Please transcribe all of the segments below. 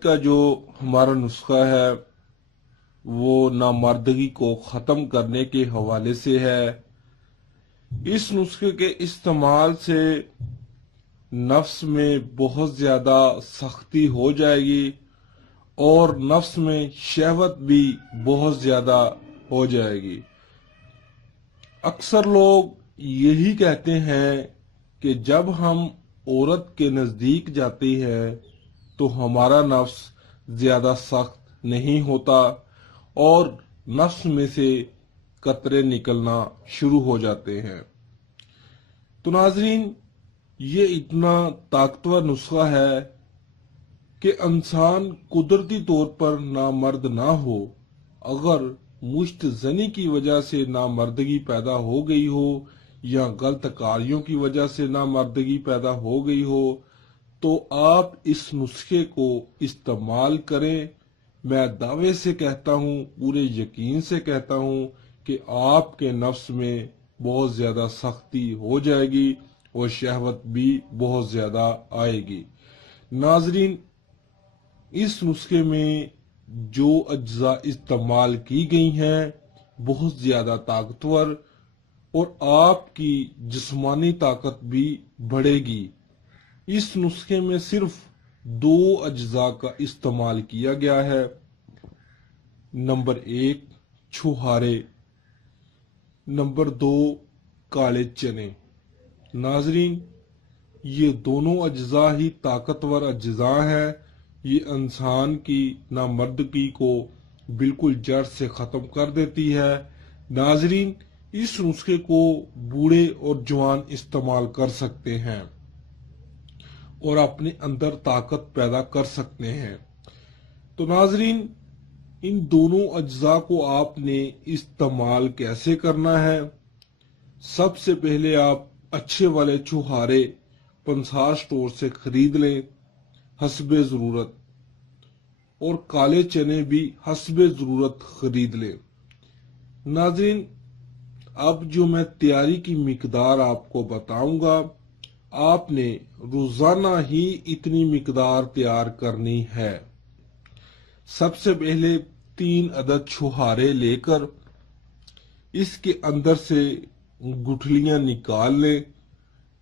کا جو ہمارا نسخہ ہے وہ نامردگی کو ختم کرنے کے حوالے سے ہے۔ اس نسخے کے استعمال سے نفس میں بہت زیادہ سختی ہو جائے گی اور نفس میں شہوت بھی بہت زیادہ ہو جائے گی۔ اکثر لوگ یہی کہتے ہیں کہ جب ہم عورت کے نزدیک جاتے ہیں تو ہمارا نفس زیادہ سخت نہیں ہوتا اور نفس میں سے قطرے نکلنا شروع ہو جاتے ہیں۔ تو ناظرین، یہ اتنا طاقتور نسخہ ہے کہ انسان قدرتی طور پر نامرد نہ ہو، اگر مشت زنی کی وجہ سے نامردگی پیدا ہو گئی ہو یا غلط کاریوں کی وجہ سے نامردگی پیدا ہو گئی ہو تو آپ اس نسخے کو استعمال کریں۔ میں دعوے سے کہتا ہوں، پورے یقین سے کہتا ہوں کہ آپ کے نفس میں بہت زیادہ سختی ہو جائے گی اور شہوت بھی بہت زیادہ آئے گی۔ ناظرین، اس نسخے میں جو اجزاء استعمال کی گئی ہیں بہت زیادہ طاقتور اور آپ کی جسمانی طاقت بھی بڑھے گی۔ اس نسخے میں صرف 2 اجزاء کا استعمال کیا گیا ہے۔ نمبر 1 چھہارے، نمبر 2 کالے چنے۔ ناظرین، یہ دونوں اجزاء ہی طاقتور اجزاء ہیں۔ یہ انسان کی نامردگی کو بالکل جڑ سے ختم کر دیتی ہے۔ ناظرین، اس نسخے کو بوڑھے اور جوان استعمال کر سکتے ہیں اور اپنے اندر طاقت پیدا کر سکتے ہیں۔ تو ناظرین، ان دونوں اجزاء کو آپ نے استعمال کیسے کرنا ہے؟ سب سے پہلے آپ اچھے والے چھہارے 50 سٹور سے خرید لیں حسب ضرورت، اور کالے چنے بھی حسب ضرورت خرید لیں۔ ناظرین، اب جو میں تیاری کی مقدار آپ کو بتاؤں گا، آپ نے روزانہ ہی اتنی مقدار تیار کرنی ہے۔ سب سے پہلے 3 عدد چھہارے لے کر اس کے اندر سے گٹھلیاں نکال لیں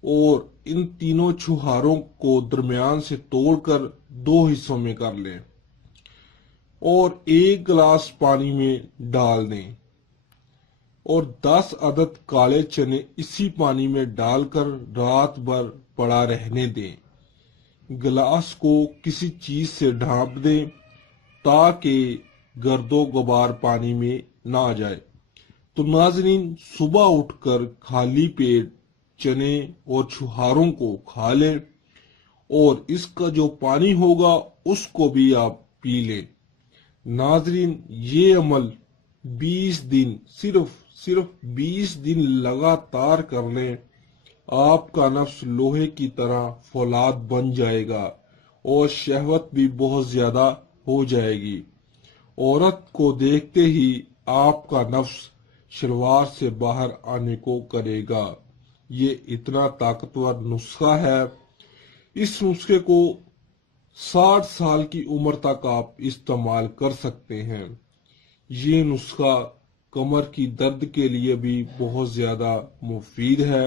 اور ان تینوں چھہاروں کو درمیان سے توڑ کر 2 حصوں میں کر لیں اور 1 گلاس پانی میں ڈال دیں اور 10 عدد کالے چنے اسی پانی میں ڈال کر رات بھر پڑا رہنے دیں۔ گلاس کو کسی چیز سے ڈھانپ دیں تاکہ گرد و غبار پانی میں نہ آ جائے۔ تو ناظرین، صبح اٹھ کر خالی پیٹ چنے اور چھہاروں کو کھا لیں اور اس کا جو پانی ہوگا اس کو بھی آپ پی لیں۔ ناظرین، یہ عمل 20 دن صرف 20 دن لگاتار کر لیں، آپ کا نفس لوہے کی طرح فولاد بن جائے گا اور شہوت بھی بہت زیادہ ہو جائے گی۔ عورت کو دیکھتے ہی آپ کا نفس شلوار سے باہر آنے کو کرے گا۔ یہ اتنا طاقتور نسخہ ہے۔ اس نسخے کو 60 سال کی عمر تک آپ استعمال کر سکتے ہیں۔ یہ نسخہ کمر کی درد کے لیے بھی بہت زیادہ مفید ہے۔